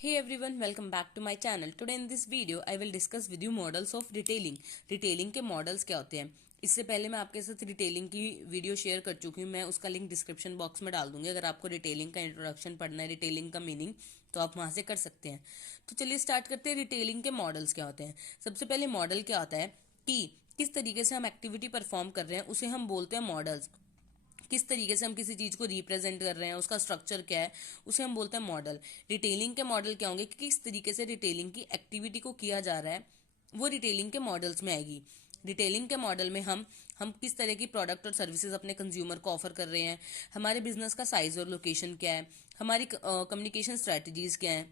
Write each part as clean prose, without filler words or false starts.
Hey everyone, welcome back to my channel. Today in this video, I will discuss with you models of retailing. Retailing के models क्या होते हैं? इससे पहले मैं आपके साथ रिटेलिंग की वीडियो शेयर कर चुकी हूँ। मैं उसका लिंक डिस्क्रिप्शन बॉक्स में डाल दूंगी। अगर आपको रिटेलिंग का इंट्रोडक्शन पढ़ना है, रिटेलिंग का मीनिंग, तो आप वहां से कर सकते हैं। तो चलिए स्टार्ट करते हैं। रिटेलिंग के मॉडल्स क्या होते हैं? सबसे पहले मॉडल क्या होता है कि किस तरीके से हम एक्टिविटी परफॉर्म कर रहे हैं, उसे हम बोलते हैं मॉडल्स। किस तरीके से हम किसी चीज को रिप्रेजेंट कर रहे हैं, उसका स्ट्रक्चर क्या है, उसे हम बोलते हैं मॉडल। रिटेलिंग के मॉडल क्या होंगे कि किस तरीके से रिटेलिंग की एक्टिविटी को किया जा रहा है, वो रिटेलिंग के मॉडल्स में आएगी। रिटेलिंग के मॉडल में हम किस तरह की प्रोडक्ट और सर्विसेज अपने कंज्यूमर को ऑफर कर रहे हैं, हमारे बिजनेस का साइज और लोकेशन क्या है, हमारी कम्युनिकेशन स्ट्रेटजीज क्या है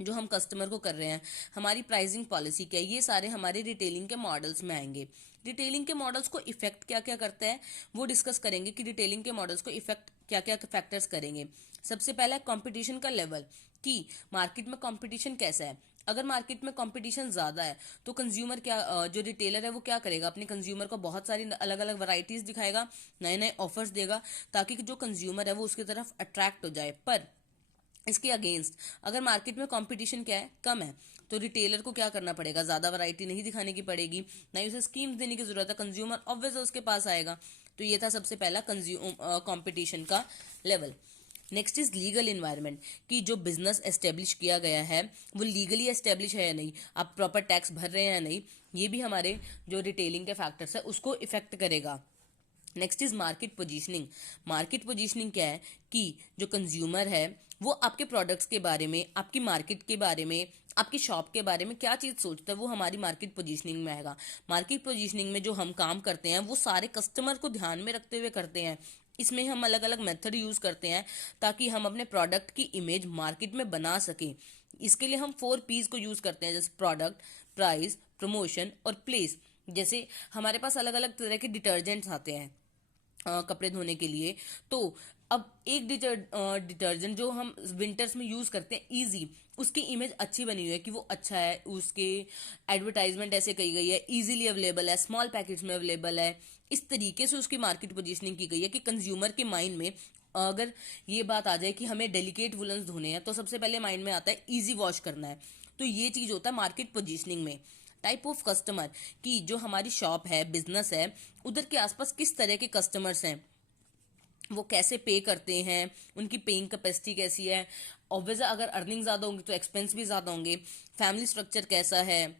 जो हम कस्टमर को कर रहे हैं, हमारी प्राइसिंग पॉलिसी क्या है, ये सारे हमारे रिटेलिंग के मॉडल्स में आएंगे। रिटेलिंग के मॉडल्स को इफेक्ट क्या क्या करता है वो डिस्कस करेंगे कि रिटेलिंग के मॉडल्स को इफेक्ट क्या क्या फैक्टर्स करेंगे। सबसे पहला है कंपटीशन का लेवल, कि मार्केट में कंपटीशन कैसा है। अगर मार्केट में कंपटीशन ज्यादा है तो कंज्यूमर जो रिटेलर है वो क्या करेगा, अपने कंज्यूमर को बहुत सारी अलग अलग वैरायटीज दिखाएगा, नए नए ऑफर्स देगा, ताकि जो कंज्यूमर है वो उसकी तरफ अट्रैक्ट हो जाए। पर इसके अगेंस्ट अगर मार्केट में कंपटीशन क्या है, कम है, तो रिटेलर को क्या करना पड़ेगा, ज्यादा वैरायटी नहीं दिखाने की पड़ेगी, ना ही उसे स्कीम्स देने की जरूरत है, कंज्यूमर ऑब्वियस उसके पास आएगा। तो ये था सबसे पहला कंपटीशन का level. Next is legal environment, कि जो बिजनेस एस्टेब्लिश किया गया है वो लीगली एस्टेब्लिश है या नहीं, आप प्रॉपर टैक्स भर रहे हैं या नहीं, ये भी हमारे जो रिटेलिंग के फैक्टर्स है उसको इफेक्ट करेगा। Next is market positioning. Market positioning क्या है कि जो कंज्यूमर है वो आपके प्रोडक्ट्स के बारे में, आपकी मार्केट के बारे में, आपकी शॉप के बारे में क्या चीज सोचता है, वो हमारी मार्केट पोजीशनिंग में आएगा। मार्केट पोजीशनिंग में जो हम काम करते हैं वो सारे कस्टमर को ध्यान में रखते हुए करते हैं। इसमें हम अलग अलग मेथड यूज करते हैं ताकि हम अपने प्रोडक्ट की इमेज मार्केट में बना सकें। इसके लिए हम 4 P's को यूज करते हैं, जैसे प्रोडक्ट, प्राइस, प्रमोशन और प्लेस। जैसे हमारे पास अलग अलग तरह के डिटर्जेंट्स आते हैं कपड़े धोने के लिए। तो अब एक डिटर्जेंट जो हम विंटर्स में यूज करते हैं, इजी, उसकी इमेज अच्छी बनी हुई है कि वो अच्छा है, उसके एडवर्टाइजमेंट ऐसे कही गई है, इजीली अवेलेबल है, स्मॉल पैकेट्स में अवेलेबल है। इस तरीके से उसकी मार्केट पोजीशनिंग की गई है कि कंज्यूमर के माइंड में अगर ये बात आ जाए कि हमें डेलिकेट वुलन्स धोने हैं, तो सबसे पहले माइंड में आता है इजी वॉश करना है। तो ये चीज होता है मार्केट पोजीशनिंग में। टाइप ऑफ कस्टमर, कि जो हमारी शॉप है, बिजनेस है, उधर के आसपास किस तरह के कस्टमर्स हैं, वो कैसे पे करते हैं, उनकी पेइंग कैपेसिटी कैसी है। ऑब्वियस अगर अर्निंग ज्यादा होंगी तो एक्सपेंस भी ज्यादा होंगे। फैमिली स्ट्रक्चर कैसा है,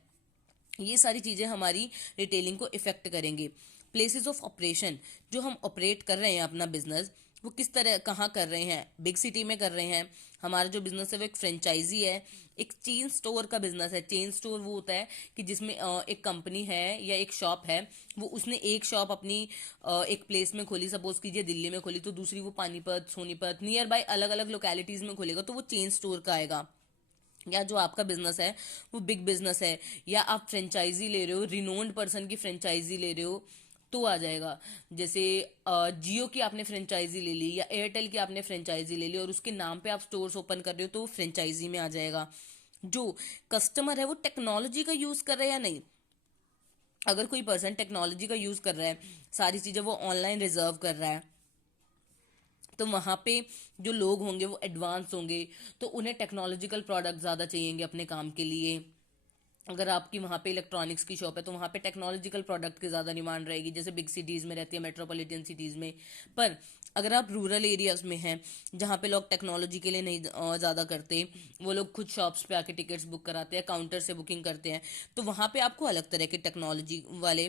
ये सारी चीजें हमारी रिटेलिंग को इफेक्ट करेंगे। प्लेसेस ऑफ ऑपरेशन, जो हम ऑपरेट कर रहे हैं अपना बिजनेस, वो किस तरह कहाँ कर रहे हैं, बिग सिटी में कर रहे हैं, हमारा जो बिजनेस है वो एक फ्रेंचाइजी है, एक चेन स्टोर का बिजनेस है। चेन स्टोर वो होता है कि जिसमें एक कंपनी है या एक शॉप है, वो उसने एक शॉप अपनी एक प्लेस में खोली, सपोज कीजिए दिल्ली में खोली, तो दूसरी वो पानीपत, सोनीपत, नियर बाय अलग अलग लोकेलिटीज में खोलेगा, तो वो चेन स्टोर का आएगा। या जो आपका बिजनेस है वो बिग बिजनेस है, या आप फ्रेंचाइजी ले रहे हो, रिनोन्ड पर्सन की फ्रेंचाइजी ले रहे हो, तो आ जाएगा। जैसे जियो की आपने फ्रेंचाइजी ले ली या एयरटेल की आपने फ्रेंचाइजी ले ली और उसके नाम पे आप स्टोर्स ओपन कर रहे हो, तो वो फ्रेंचाइजी में आ जाएगा। जो कस्टमर है वो टेक्नोलॉजी का यूज कर रहा है या नहीं। अगर कोई पर्सन टेक्नोलॉजी का यूज कर रहा है, सारी चीजें वो ऑनलाइन रिजर्व कर रहा है, तो वहां पे जो लोग होंगे वो एडवांस होंगे, तो उन्हें टेक्नोलॉजिकल प्रोडक्ट ज्यादा चाहिएंगे अपने काम के लिए। अगर आपकी वहां पे इलेक्ट्रॉनिक्स की शॉप है तो वहां पे टेक्नोलॉजिकल प्रोडक्ट की ज्यादा डिमांड रहेगी, जैसे बिग सिटीज में रहती है, मेट्रोपॉलिटन सिटीज में। पर अगर आप रूरल एरियाज में हैं जहां पे लोग टेक्नोलॉजी के लिए नहीं ज्यादा करते, वो लोग खुद शॉप्स पे आके टिकट्स बुक कराते हैं, काउंटर से बुकिंग करते हैं, तो वहां पे आपको अलग तरह के टेक्नोलॉजी वाले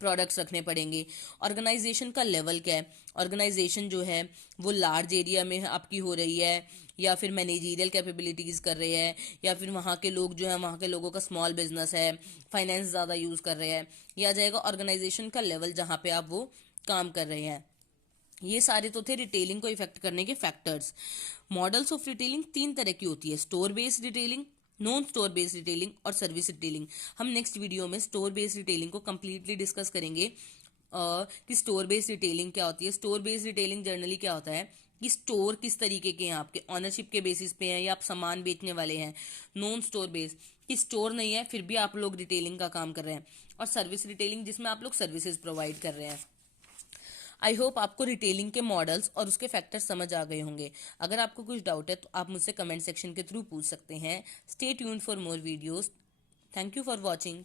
प्रोडक्ट्स रखने पड़ेंगे। ऑर्गेनाइजेशन का लेवल क्या है, ऑर्गेनाइजेशन जो है वो लार्ज एरिया में आपकी हो रही है, या फिर मैनेजरियल कैपेबिलिटीज कर रहे हैं, या फिर वहाँ के लोग जो है, वहाँ के लोगों का स्मॉल बिजनेस है, फाइनेंस ज़्यादा यूज़ कर रहे हैं, या जाएगा ऑर्गेनाइजेशन का लेवल जहाँ पे आप वो काम कर रहे हैं। ये सारे तो थे रिटेलिंग को इफेक्ट करने के फैक्टर्स। मॉडल्स ऑफ रिटेलिंग 3 तरह की होती है, store based retailing, non store based retailing और सर्विस रिटेलिंग। हम नेक्स्ट वीडियो में स्टोर बेस्ड रिटेलिंग को कंप्लीटली डिस्कस करेंगे कि स्टोर बेस्ड रिटेलिंग क्या होती है। स्टोर बेस्ड रिटेलिंग जनरली क्या होता है कि स्टोर किस तरीके के हैं, आपके ऑनरशिप के बेसिस पे हैं या आप सामान बेचने वाले हैं। नॉन स्टोर बेस्ड कि स्टोर नहीं है फिर भी आप लोग रिटेलिंग का काम कर रहे हैं। और सर्विस रिटेलिंग जिसमें आप लोग सर्विसेज प्रोवाइड कर रहे हैं। आई होप आपको रिटेलिंग के मॉडल्स और उसके फैक्टर्स समझ आ गए होंगे। अगर आपको कुछ डाउट है तो आप मुझसे कमेंट सेक्शन के थ्रू पूछ सकते हैं। Stay tuned for more videos. Thank you for watching.